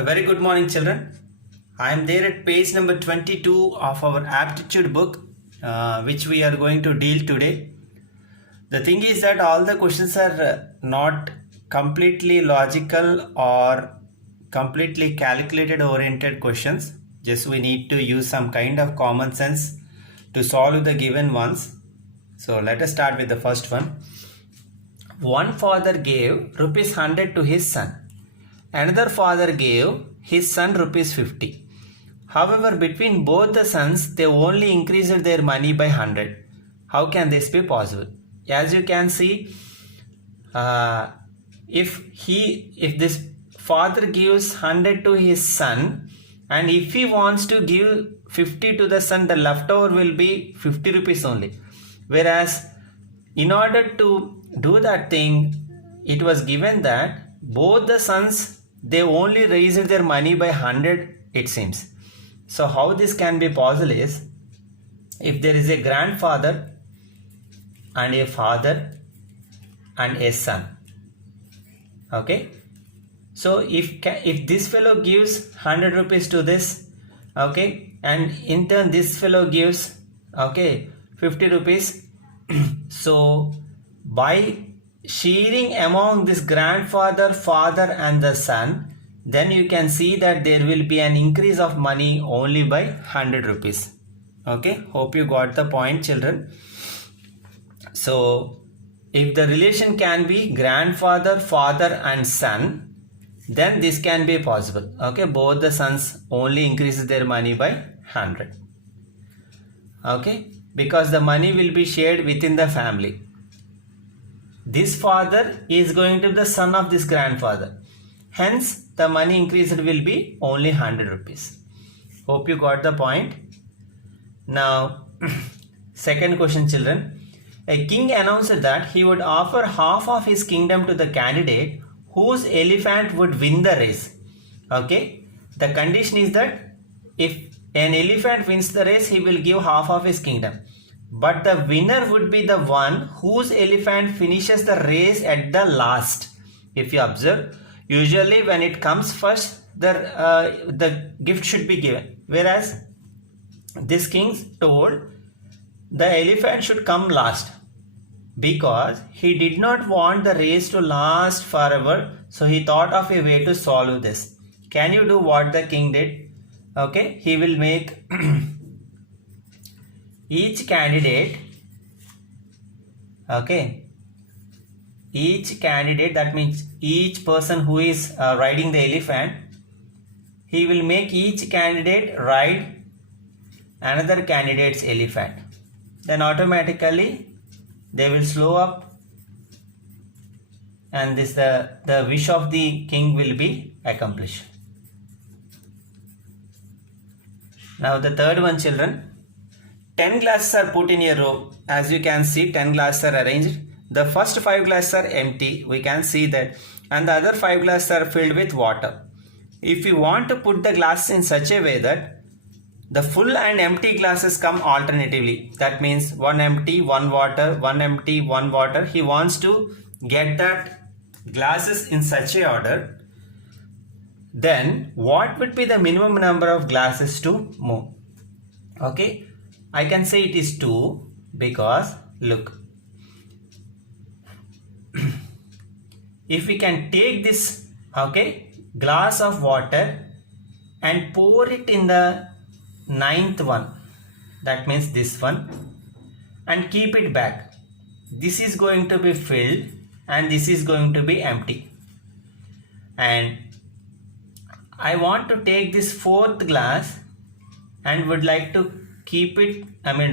A very good morning, children. I am there at page number 22 of our aptitude book, which we are going to deal today. The thing is that all the questions are not completely logical or completely calculated oriented questions. Just we need to use some kind of common sense to solve the given ones. So let us start with the first one. One father gave rupees 100 to his son. Another father gave his son rupees 50. However, between both the sons, they only increased their money by 100. How can this be possible? As you can see, if this father gives 100 to his son, and if he wants to give 50 to the son, the leftover will be 50 rupees only. Whereas, in order to do that thing, it was given that both the sons, they only raised their money by 100, it seems. So how this can be possible is, if there is a grandfather and a father and a son, okay, so if this fellow gives 100 rupees to this, okay, and in turn this fellow gives, okay, 50 rupees, so by sharing among this grandfather, father and the son, then you can see that there will be an increase of money only by 100 rupees. Okay, hope you got the point, children. So if the relation can be grandfather, father and son, then this can be possible. Okay, both the sons only increases their money by 100. Okay, because the money will be shared within the family. This father is going to be the son of this grandfather. Hence, the money increased will be only 100 rupees. Hope you got the point. Now, second question, children. A king announced that he would offer half of his kingdom to the candidate whose elephant would win the race. Okay. The condition is that if an elephant wins the race, he will give half of his kingdom. But the winner would be the one whose elephant finishes the race at the last. If you observe, usually when it comes first, the gift should be given. Whereas this king told the elephant should come last because he did not want the race to last forever. So he thought of a way to solve this. Can you do what the king did? Okay, he will make each candidate, okay, each candidate, that means each person who is riding the elephant, he will make each candidate ride another candidate's elephant. Then automatically they will slow up and this the wish of the king will be accomplished. Now the third one, children. 10 glasses are put in a row. As you can see, 10 glasses are arranged. The first 5 glasses are empty. We can see that. And the other 5 glasses are filled with water. If you want to put the glasses in such a way that the full and empty glasses come alternatively. That means one empty, one water, one empty, one water. He wants to get that glasses in such a order. Then what would be the minimum number of glasses to move? Okay. I can say it is 2 because look, if we can take this, okay, glass of water and pour it in the 9th one, that means this one, and keep it back, this is going to be filled and this is going to be empty. And I want to take this 4th glass and would like to keep it,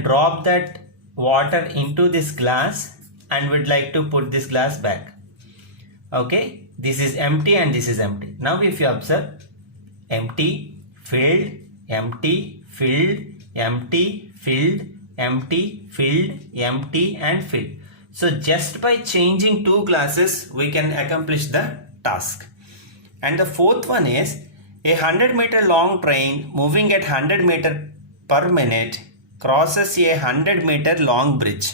drop that water into this glass and would like to put this glass back. Okay, this is empty and this is empty. Now if you observe, empty, filled, empty, filled, empty, filled, empty, filled, empty and filled. So just by changing 2 glasses, we can accomplish the task. And the 4th one is a 100-meter long train moving at 100 meter per minute crosses a 100-meter long bridge.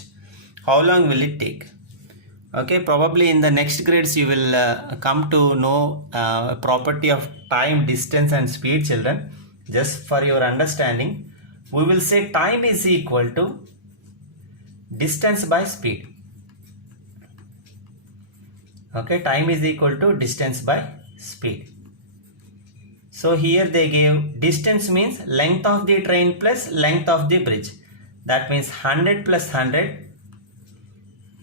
How long will it take? Okay, probably in the next grades you will come to know property of time, distance and speed, children. Just for your understanding, we will say time is equal to distance by speed. Okay, time is equal to distance by speed. So here they gave distance means length of the train plus length of the bridge. That means 100 plus 100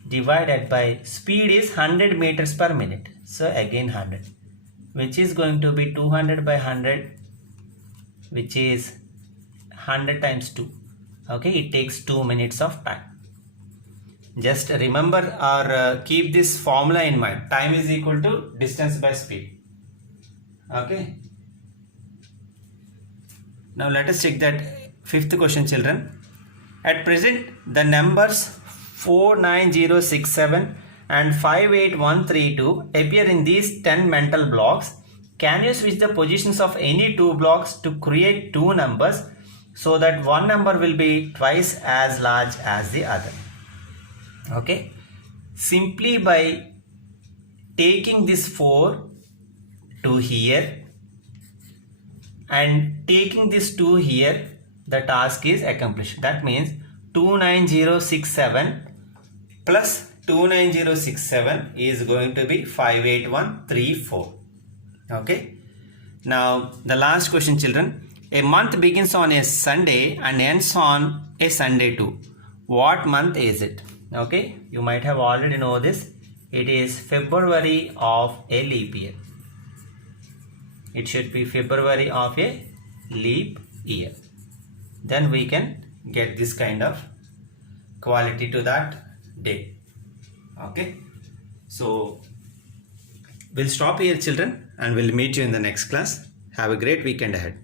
divided by speed is 100 meters per minute. So again 100, which is going to be 200 by 100, which is 100 times 2. Okay, it takes 2 minutes of time. Just remember or keep this formula in mind. Time is equal to distance by speed. Okay. Now let us check that fifth question, children. At present, the numbers 49067 and 58132 appear in these 10 mental blocks. Can you switch the positions of any two blocks to create two numbers so that one number will be twice as large as the other? Okay. Simply by taking this 4 to here and taking this 2 here, the task is accomplished. That means 29067 plus 29067 is going to be 58134. Okay. Now the last question, children. A month begins on a Sunday and ends on a Sunday too. What month is it? Okay, you might have already know this. It is February of a leap year. It should be February of a leap year. Then we can get this kind of quality to that day. Okay. So we'll stop here, children, and we'll meet you in the next class. Have a great weekend ahead.